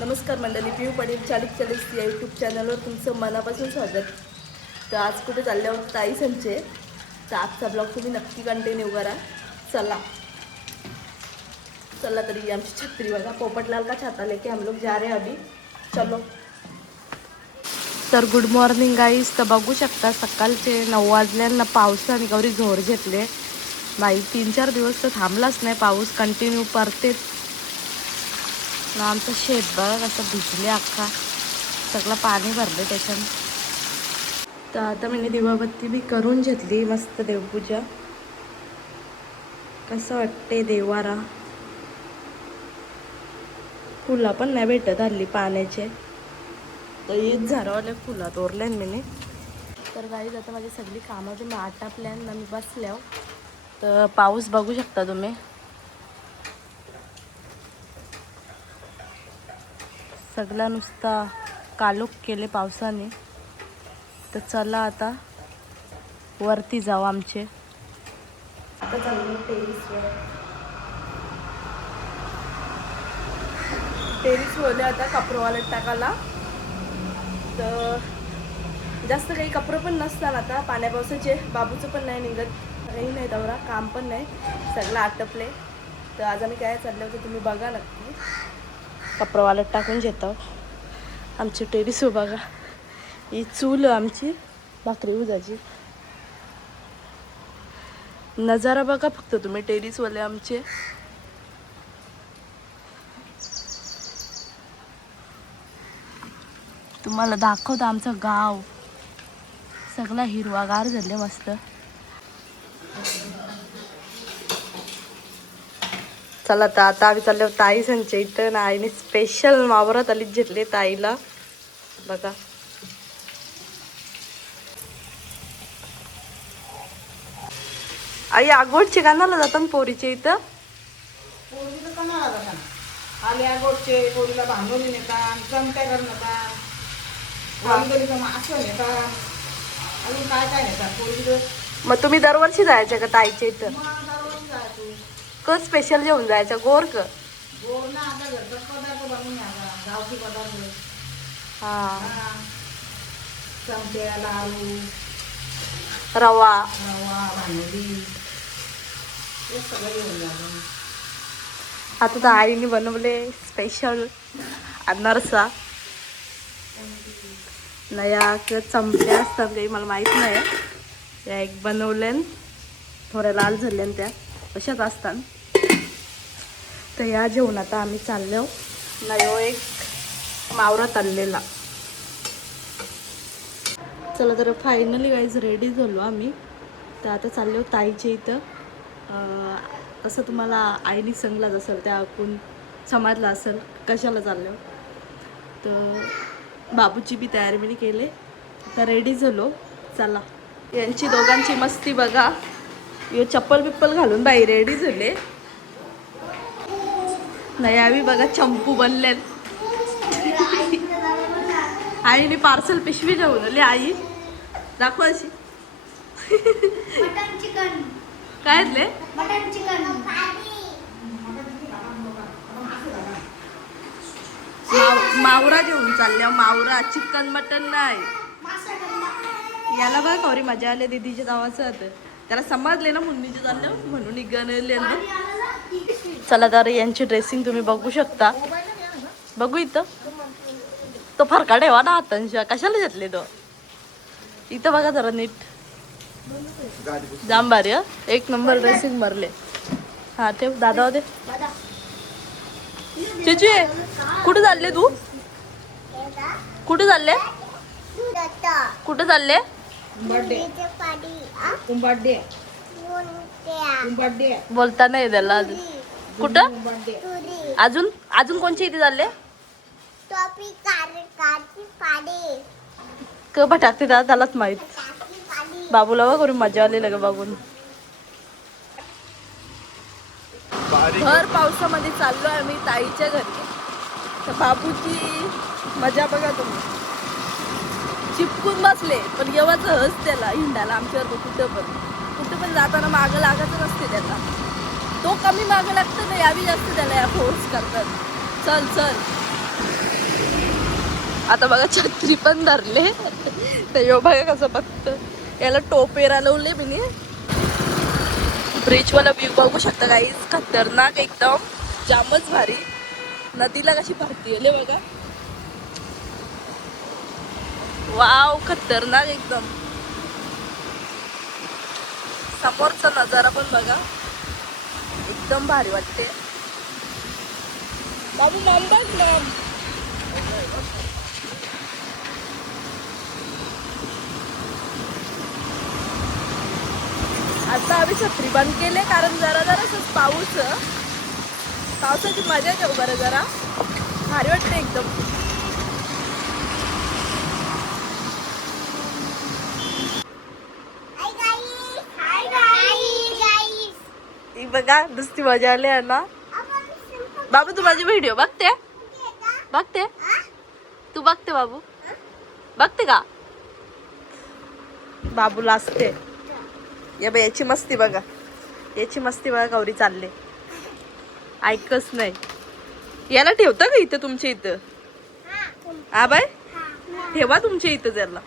नमस्कार मंडळी, पिऊ पडेल 4040 या यूट्यूब चॅनलवर तुमचं मनापासून स्वागत. तर आज कुठे चालले आहोत ताई संचे. तर आजचा ब्लॉग तुम्ही नक्की कंटिन्यू करा. चला चला तरी आमची छत्री बघा, पोपटलाल का छाता लेके हम लोग जा रहे हैं अभी. चलो. तर गुड मॉर्निंग गाईज. तर बघू शकता सकाळचे 9 वाजल्यांना पावसाने गौरी जोर घेतले. बाई 3-4 दिवस तर थांबलाच नाही पाऊस, कंटिन्यू पडतेच ना. आमचं शेत बघा कसं भिजले, अख्खा सगळं पाणी भरले त्याच्यानं. तर आता मी दिवाबत्ती बी करून घेतली, मस्त देवपूजा. कसं वाटते देवारा. फुलं पण नाही भेटत हल्ली पाण्याचे, तर हीच झाडावाले फुलं तोरले मी. तर गाईज आता माझी सगळी कामं तुम्ही आटापल्यान ना, मी बसल्या. तर पाऊस बघू शकता तुम्ही, सगळा नुसता कालोख केले पावसाने. तर चला आता वरती जाऊ आमचे. आता चाललो टेरिसवर. टेरिसवर आता कपडे टाकायला. तर जास्त काही कपडे पण नसतात आता पाण्या पावसाचे. बाबूचं पण नाही निघत, काही नाही दौरा, काम पण नाही, सगळं आटपले. तर आज आम्ही काय चाललं होतं तुम्ही बघा नक्की. कपडे वाळत टाकून घेतो. आमची टेरिस बघा, ही चूल आमची भाकरी उजाची. नजारा बघा फक्त तुम्ही टेरिसवाले आमचे. तुम्हाला दाखवतो आमचं गाव, सगळा हिरवागार झाले मस्त. चला तर आता आम्ही चाललो ताई संचे इथं ना. आईने स्पेशल मावरात आलीच घेतले ताईला बघा. आई आगोडचे कानाला जातात पोरीचे इथं. पोरीला कणाला जातात, आले आगोटचे पोरीला बांधून नेतात, चमट्या करतात, मासं नेतात, अजून काय काय नेतात पोरीला. मग तुम्ही दरवर्षी जायचं का ताईच्या इथं? दरवर्षी जायचो. क स्पेशल जेवून जायचं गोर क गोड ना, आता घरचाच पदार्थ बनवून न्यायचा, गावठी पदार्थ. हा, चमट्या, लाडू, रवा. रवा, भांडी, हे सगळं घेऊन जायचं. आता तर आईने बनवले स्पेशल अनारसा. नया चमट्या असतात काही मला माहीत नाही, त्या एक बनवल्या, थोड्या लाल झाल्या त्या अशाच असतात. तर या जेवण आता आम्ही चाललो. नयो एक मावरात आणलेला. चला तर फायनली गाईज रेडी झालो आम्ही. तर आता चाललो ताईच्या इथं. तसं तुम्हाला आईने सांगलाच असेल, त्या कोण समजलं असेल कशाला चाललो. तर बाबूची बी तयारी मी केले, तर रेडी झालो. चला, यांची दोघांची मस्ती बघा. हे चप्पल बिप्पल घालून बाई रेडी झाले. नाही आम्ही बघा चंपू बनले. आईने पार्सल पिशवी घेऊन आली. आई दाखव अशी. मटन चिकन काय ले मटन चिकन मावरा घेऊन चालल्या. मावरा, चिकन मटन नाही. याला बघ कवरी मजा आली दीदीच्या गावाचं. त्याला समजले ना मुन्नीचे चाललं म्हणून निघाले. चला तर यांची ड्रेसिंग तुम्ही बघू शकता. बघू इथं तो फरका ठेवा ना हातांच्या, कशाला घेतले तो. इथं बघा जरा नीट, जाम भारी. एक नंबर ड्रेसिंग भरले. हा ठेव दादा होते. चिचू कुठे चालले तू? कुठे चालले? कुठे चालले? बोलता नाही त्याला अजून. कुठं अजून अजून कोणची इथे चालले? क भटाकते त्यालाच माहित. बाबूला बघ करून मजा आली लगे बघून. भर पावसामध्ये चाललो आहे आम्ही ताईच्या घरी. तर बाबूची मजा बघा तुम्ही, चिपकून बसले पण येवाचं हस त्याला हिंडायला आमच्यावर. कुठं पण जाताना मागं लागायचं नसते त्याला. तो कमी मागं लागतं ना, यावी जास्त त्याला फोर्स करतात. चल चल आता बघा छत्री पण धरले. तर यो बघा कसं बघत. याला टोपेरा लावले मी. ब्रिज वाला व्ह्यू बघू शकता गाईज. खतरनाक एकदम. जामच भारी. नदीला कशी भरती आले बघा. वाव खतरनाक एकदम. समोरचा नजारा पण बघा एकदम भारी वाटते. बाबू बघ ना. आता आम्ही छत्री बंद केले कारण जरा पावसाची मजा घेऊ बरं. जरा भारी वाटते एकदम. बघा नुसती मजा आली आहे ना. बाबू तू माझी व्हिडिओ बघते. तू बघते बाबू. बघते का बाबू लाजते. या बाई याची मस्ती बघा. गौरी चालले. ऐकच नाही. याला ठेवता का इथं तुमच्या इथं? हा बाय ठेवा तुमच्या इथं. त्याला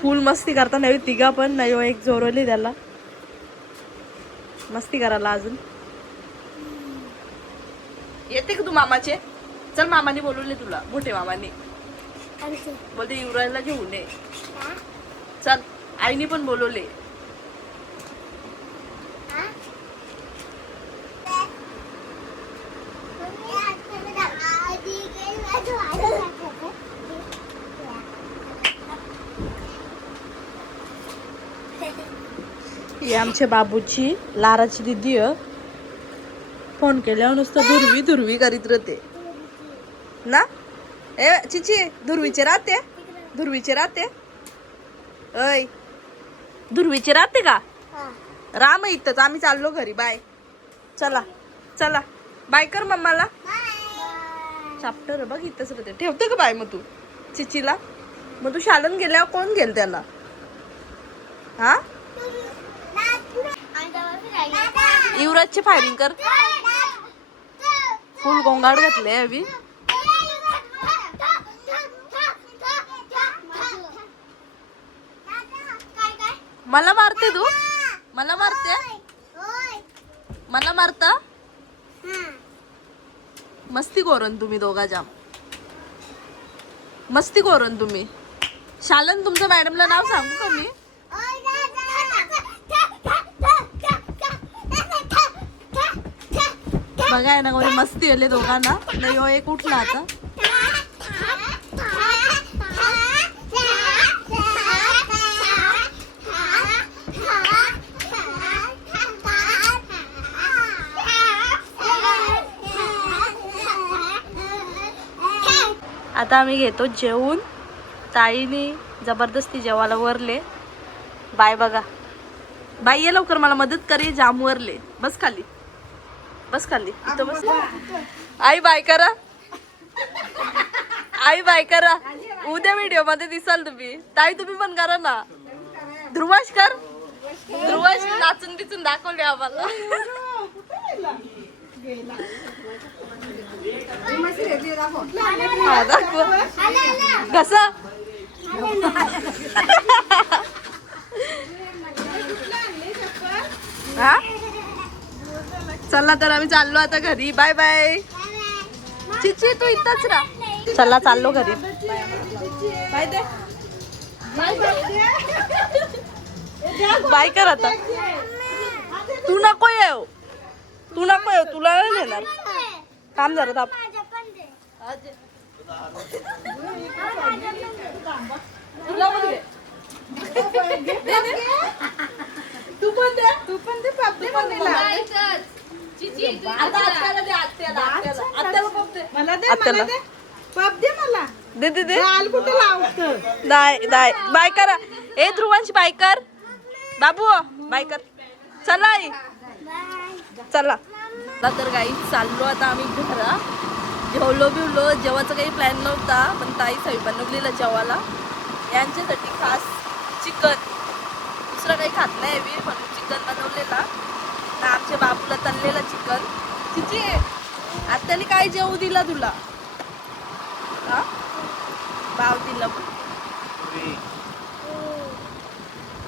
फुल मस्ती करता नाही तिघा पण नाही. एक जोरवली त्याला मस्ती करायला. अजून येते का तू मामाचे? चल मामाने बोलवले तुला. मोठे मामाने बोलते युवराजला घेऊन ये. चल आईने पण बोलवले. ही आमच्या बाबूची लाराची दिदी फोन केल्यावर नुसतं धुरवी करीत राहते ना. ए चिची धुरवीचे राहते. अय धुरवीचे राहते का? राम इथंच. आम्ही चाललो घरी. बाय. चला बाय कर मम्माला. चाप्टर बघ इथंच राहते. ठेवते का बाय मग तू चिचीला? मग तू शाळेत गेल्यावर कोण गेल त्याला? हा युवराजची फायरिंग कर. फुल गोंगाट घातले अभि. मला मारते तू? मला मारता? मस्ती करून तुम्ही दोघा जाम. मस्ती करून तुम्ही. शालन तुमच्या मॅडमला नाव सांगू का मी? बघाय ना कोणी मस्ती आले दोघांना. नाही एक उठला आता. आता आम्ही घेतो जेवून. ताईने जबरदस्ती जेवायला वरले. बाय बघा. बाई ये लवकर मला मदत कर. जाम वरले. बस खाली इथं बस. आई बाय करा. उद्या व्हिडिओ मध्ये दिसाल तुम्ही. ताई तुम्ही पण करा ना. ध्रुवाश कर. ध्रुवाश नाचून तिचून दाखवले आम्हाला. कसा हा चला तर आम्ही चाललो आता घरी. Bye bye. चिची तू इथंच राहा. चला चाललो घरी. बाय दे. बाय कर आता. तू नको येऊ. तुला नाही नेणार. काम जरा ताप. तुला पण दे. तू पण दे पाप. बाय करा. ए ध्रुवांशी बाय कर. बाबू बाय कर. चला आई. चला तर गाई चाललो आता आम्ही घरा. जेवलो बिवलो. जेवायचा काही प्लॅन नव्हता पण ताई साई बनवलेला जेवायला. यांच्यासाठी खास चिकन. दुसरं काही खात नाही मी म्हणून चिकन बनवलेला. आमच्या बाबूला तळलेला चिकन. चिची आत्याने काय जेवू दिला तुला? हा भाव दिला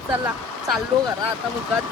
चला चाललो घरा आता मुगात